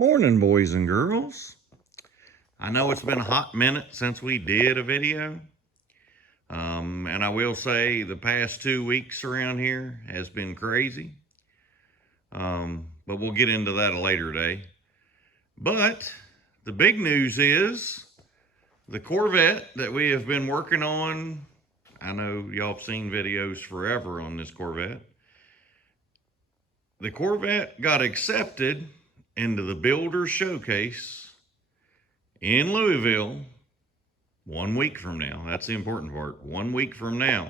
Morning, boys and girls. I know it's been a hot minute since we did a video. And I will say the past 2 weeks around here has been crazy. But we'll get into that a later day. But the big news is the Corvette that we have been working on. I know y'all have seen videos forever on this Corvette. The Corvette got accepted into the Builder Showcase in Louisville 1 week from now. That's the important part. 1 week from now.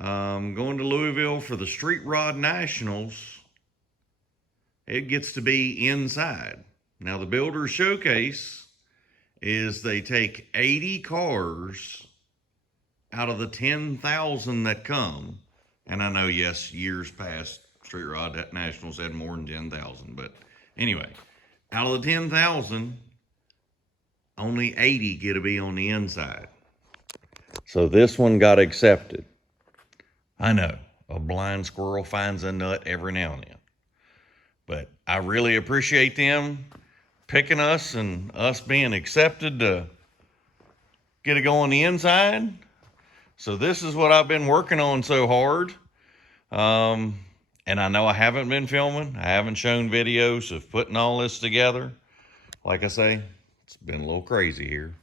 Going to Louisville for the Street Rod Nationals. It gets to be inside. Now, the Builder Showcase is they take 80 cars out of the 10,000 that come. And I know, yes, years past, Street Rod Nationals had more than 10,000. But anyway, out of the 10,000, only 80 get to be on the inside. So this one got accepted. I know, a blind squirrel finds a nut every now and then. But I really appreciate them picking us and us being accepted to get it going on the inside. So this is what I've been working on so hard. And I know I haven't been filming. I haven't shown videos of putting all this together. Like I say, it's been a little crazy here.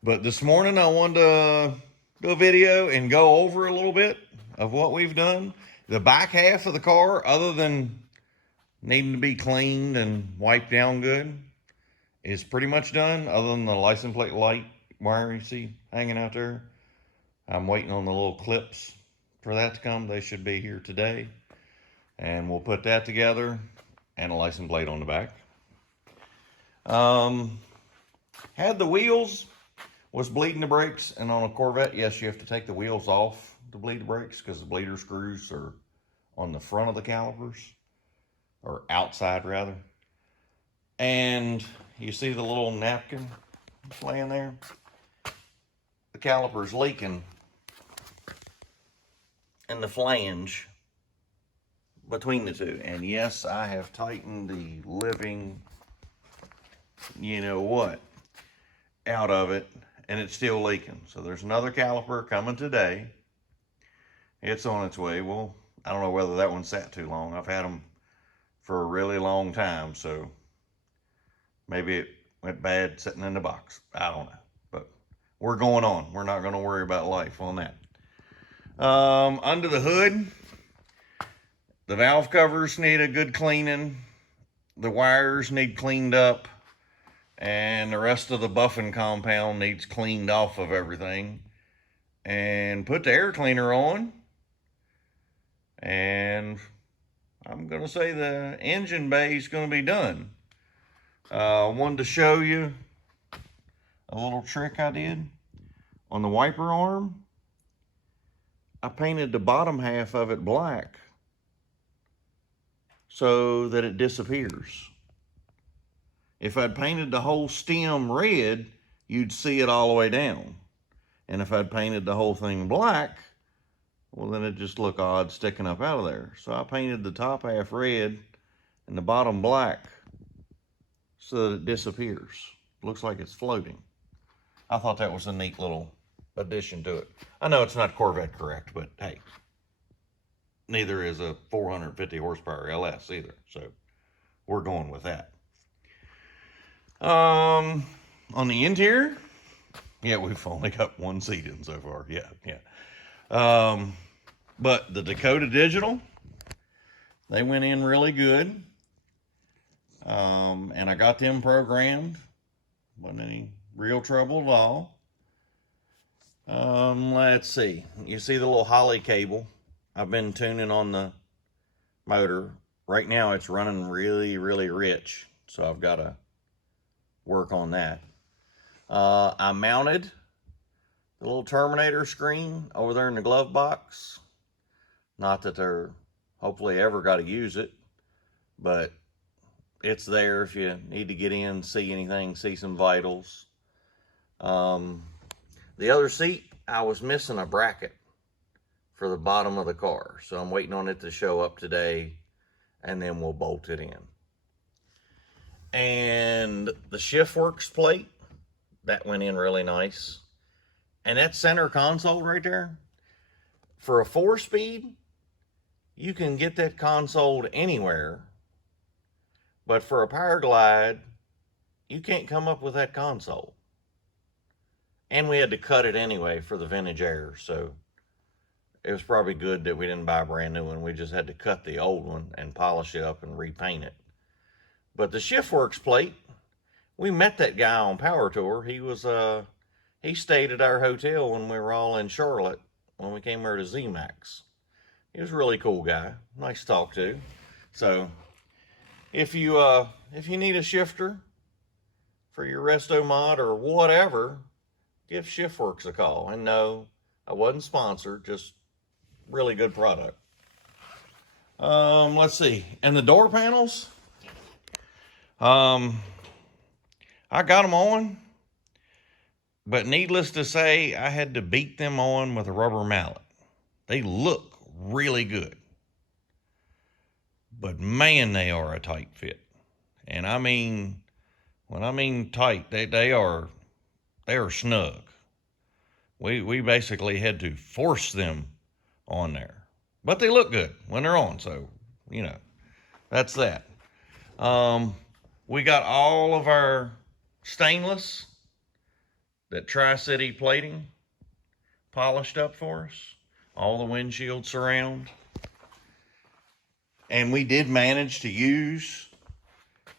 But this morning I wanted to do a video and go over a little bit of what we've done. The back half of the car, other than needing to be cleaned and wiped down good, is pretty much done, other than the license plate light wire you see hanging out there. I'm waiting on the little clips for that to come. They should be here today. And we'll put that together and a license plate on the back. Had the wheels, was bleeding the brakes, and on a Corvette, yes, you have to take the wheels off to bleed the brakes because the bleeder screws are on the front of the calipers, or outside rather. And you see the little napkin laying there? The caliper's leaking in the flange between the two. And yes, I have tightened the living, you know what, out of it, and it's still leaking. So there's another caliper coming today. It's on its way. Well, I don't know whether that one sat too long. I've had them for a really long time, so maybe it went bad sitting in the box. I don't know, but we're going on. We're not going to worry about life on that. Under the hood, the valve covers need a good cleaning. The wires need cleaned up. And the rest of the buffing compound needs cleaned off of everything. And put the air cleaner on. And I'm going to say the engine bay is going to be done. I wanted to show you a little trick I did. On the wiper arm, I painted the bottom half of it black so that it disappears. If I'd painted the whole stem red, you'd see it all the way down. And if I'd painted the whole thing black, well, then it'd just look odd sticking up out of there. So I painted the top half red and the bottom black so that it disappears. Looks like it's floating. I thought that was a neat little addition to it. I know it's not Corvette correct, but hey, neither is a 450 horsepower LS either. So we're going with that. On the interior, yeah, we've only got one seat in so far. Yeah. But the Dakota Digital, they went in really good. And I got them programmed. Wasn't any real trouble at all. Let's see. You see the little Holly cable. I've been tuning on the motor. Right now it's running really, really rich. So I've got to work on that. I mounted the little Terminator screen over there in the glove box. Not that they're hopefully ever got to use it, but it's there if you need to get in, see anything, see some vitals. The other seat, I was missing a bracket for the bottom of the car. So I'm waiting on it to show up today, and then we'll bolt it in. And the ShiftWorks plate, that went in really nice. And that center console right there, for a 4-speed, you can get that console anywhere. But for a Power Glide, you can't come up with that console. And we had to cut it anyway for the vintage air, so it was probably good that we didn't buy a brand new one. We just had to cut the old one and polish it up and repaint it. But the ShiftWorks plate, we met that guy on Power Tour. He stayed at our hotel when we were all in Charlotte when we came here to ZMAX. He was a really cool guy, nice to talk to. So if you need a shifter for your resto mod or whatever, give ShiftWorks a call. And no, I wasn't sponsored, just really good product. Let's see. And the door panels, I got them on, but needless to say, I had to beat them on with a rubber mallet. They look really good, but man, they are a tight fit. And I mean, when I mean tight, they are snug. We basically had to force them on there, but they look good when they're on. So, you know, that's that. We got all of our stainless, that Tri-City plating, polished up for us, all the windshield surround. And we did manage to use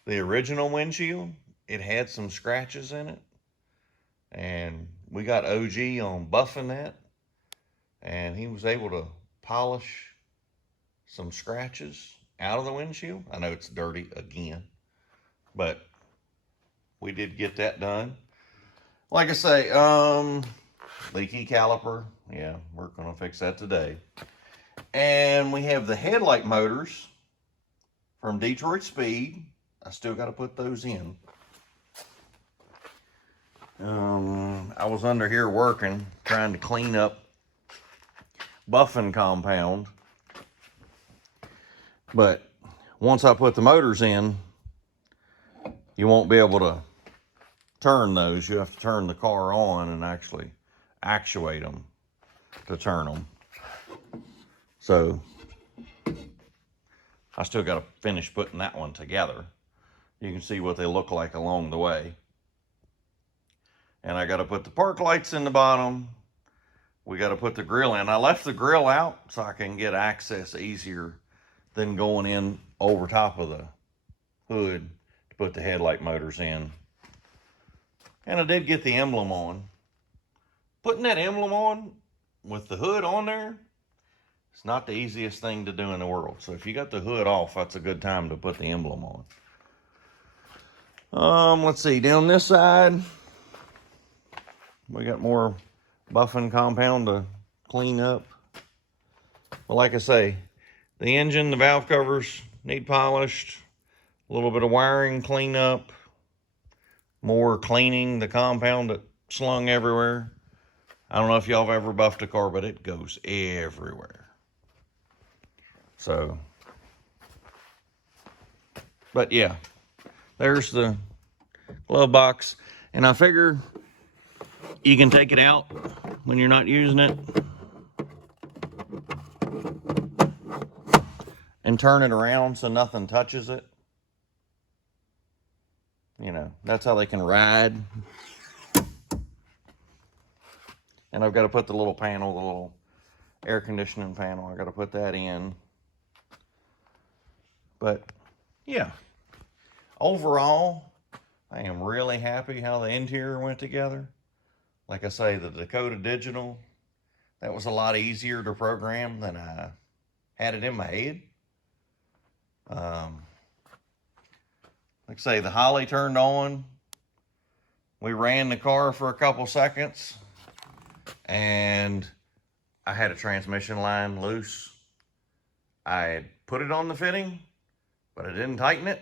the original windshield. It had some scratches in it, and we got OG on buffing that, and he was able to polish some scratches out of the windshield. I know it's dirty again, but we did get that done. Like I say, leaky caliper. Yeah, we're going to fix that today. And we have the headlight motors from Detroit Speed. I still got to put those in. I was under here working, trying to clean up buffing compound. But once I put the motors in, you won't be able to turn those. You have to turn the car on and actually actuate them to turn them. So I still got to finish putting that one together. You can see what they look like along the way. And I got to put the park lights in the bottom. We got to put the grill in. I left the grill out so I can get access easier than going in over top of the hood to put the headlight motors in. And I did get the emblem on. Putting that emblem on with the hood on there, it's not the easiest thing to do in the world. So if you got the hood off, that's a good time to put the emblem on. Let's see, down this side, we got more buffing compound to clean up. But like I say, the engine, the valve covers need polished, a little bit of wiring cleanup, more cleaning the compound that slung everywhere. I don't know if y'all have ever buffed a car, but it goes everywhere. So, but yeah, there's the glove box. And I figure you can take it out when you're not using it and turn it around so nothing touches it. You know, that's how they can ride. And I've got to put the little panel, the little air conditioning panel, I got to put that in. But yeah, overall, I am really happy how the interior went together. Like I say, the Dakota Digital, that was a lot easier to program than I had it in my head. Like I say, the Holly turned on. We ran the car for a couple seconds, and I had a transmission line loose. I had put it on the fitting, but I didn't tighten it.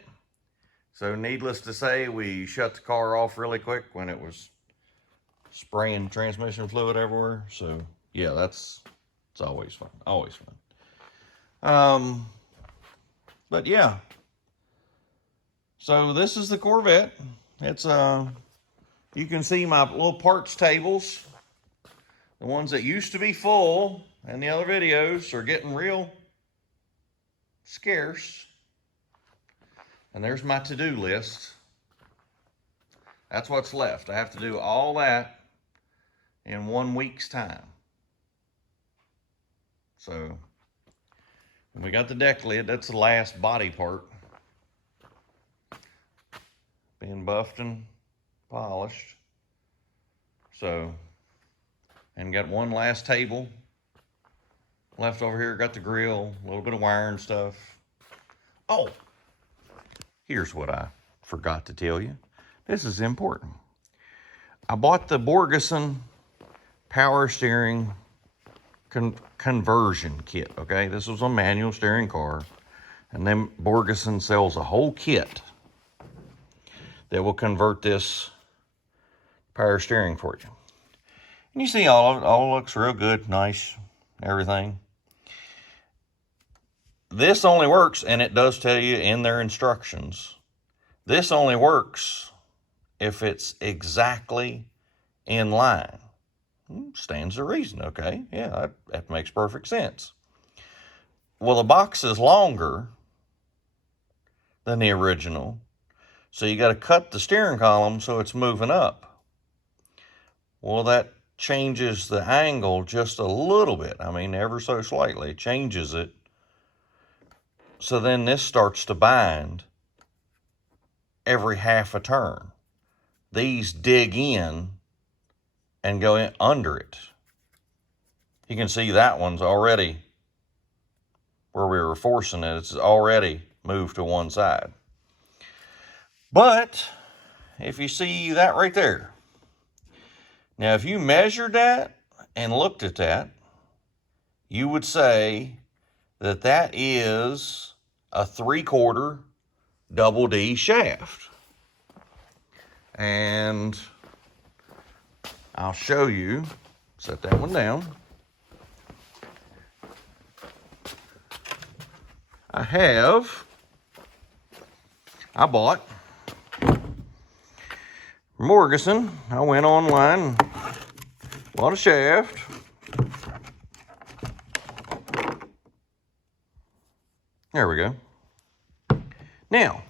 So needless to say, we shut the car off really quick when it was spraying transmission fluid everywhere. So yeah, it's always fun, always fun. But yeah, So this is the Corvette. It's you can see my little parts tables. The ones that used to be full in the other videos are getting real scarce. And there's my to-do list. That's what's left. I have to do all that in 1 week's time. So we got the deck lid. That's the last body part. Being buffed and polished. So, and got one last table left over here. Got the grill, a little bit of wire and stuff. Oh, here's what I forgot to tell you. This is important. I bought the Borgeson power steering conversion kit, okay? This was a manual steering car. And then Borgeson sells a whole kit that will convert this power steering for you. And you see all of it, all looks real good, nice, everything. This only works, and it does tell you in their instructions, this only works if it's exactly in line. Stands to reason, okay? Yeah, that makes perfect sense. Well, the box is longer than the original, so you got to cut the steering column so it's moving up. Well, that changes the angle just a little bit. I mean, ever so slightly, it changes it. So then this starts to bind every half a turn. These dig in and go in under it. You can see that one's already, where we were forcing it, it's already moved to one side. But if you see that right there, now if you measured that and looked at that, you would say that that is a 3/4 double D shaft. And I'll show you, set that one down. I bought Morgeson. I went online, bought a shaft. There we go. Now,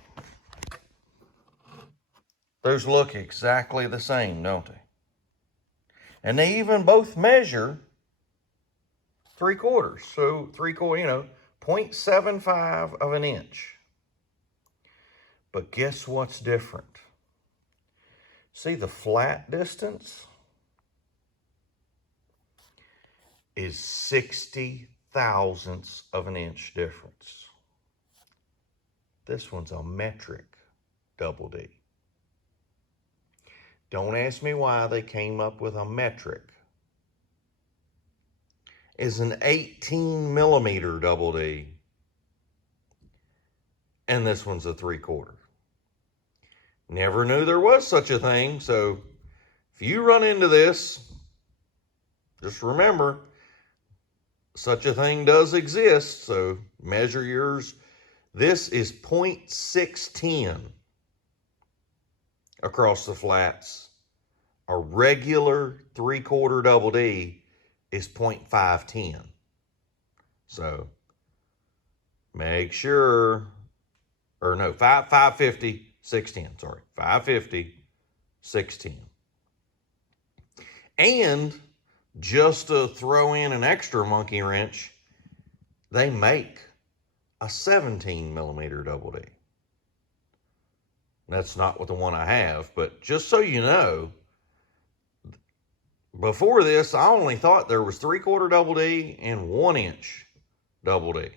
those look exactly the same, don't they? And they even both measure 3/4. So 3/4, 0.75 of an inch. But guess what's different? See, the flat distance is 60 thousandths of an inch difference. This one's a metric double D. Don't ask me why they came up with a metric. Is an 18 millimeter double D, and this one's a 3/4. Never knew there was such a thing, so if you run into this, just remember, such a thing does exist, so measure yours. This is 0.610 across the flats. A regular 3/4 double D is 0.510. So make sure, or no, 550, 610, sorry. 550, 610. And just to throw in an extra monkey wrench, they make a 17 millimeter double D. That's not what the one I have, but just so you know, before this, I only thought there was 3/4 double D and 1 inch double D.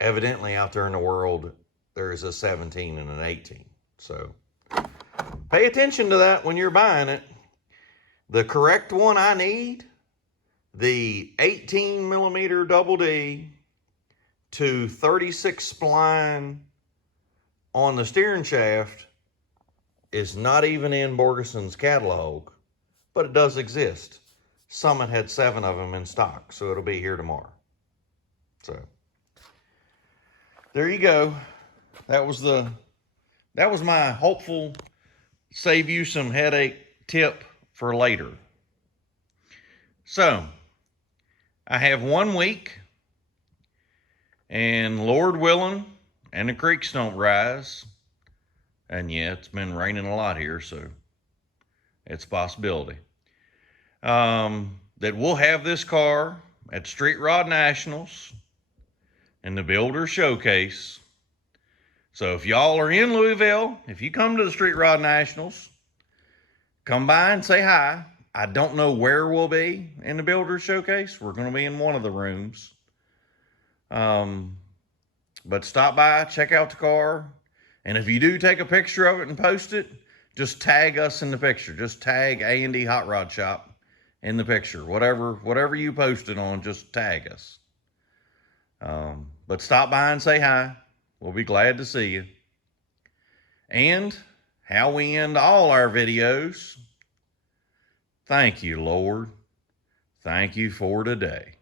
Evidently out there in the world, there is a 17 and an 18. So pay attention to that when you're buying it. The correct one I need, the 18 millimeter double D to 36 spline on the steering shaft, is not even in Borgeson's catalog, but it does exist. Summit had 7 of them in stock, so it'll be here tomorrow. So there you go. That was the that was my hopeful save you some headache tip for later. So, I have 1 week, and Lord willing, and the creeks don't rise, and yeah, it's been raining a lot here, so it's a possibility, that we'll have this car at Street Rod Nationals and the Builder Showcase. So if y'all are in Louisville, if you come to the Street Rod Nationals, come by and say hi. I don't know where we'll be in the Builder Showcase. We're going to be in one of the rooms. But stop by, check out the car. And if you do take a picture of it and post it, just tag us in the picture. Just tag A&D Hot Rod Shop in the picture. Whatever you post it on, just tag us. But stop by and say hi. We'll be glad to see you. And how we end all our videos. Thank you, Lord. Thank you for today.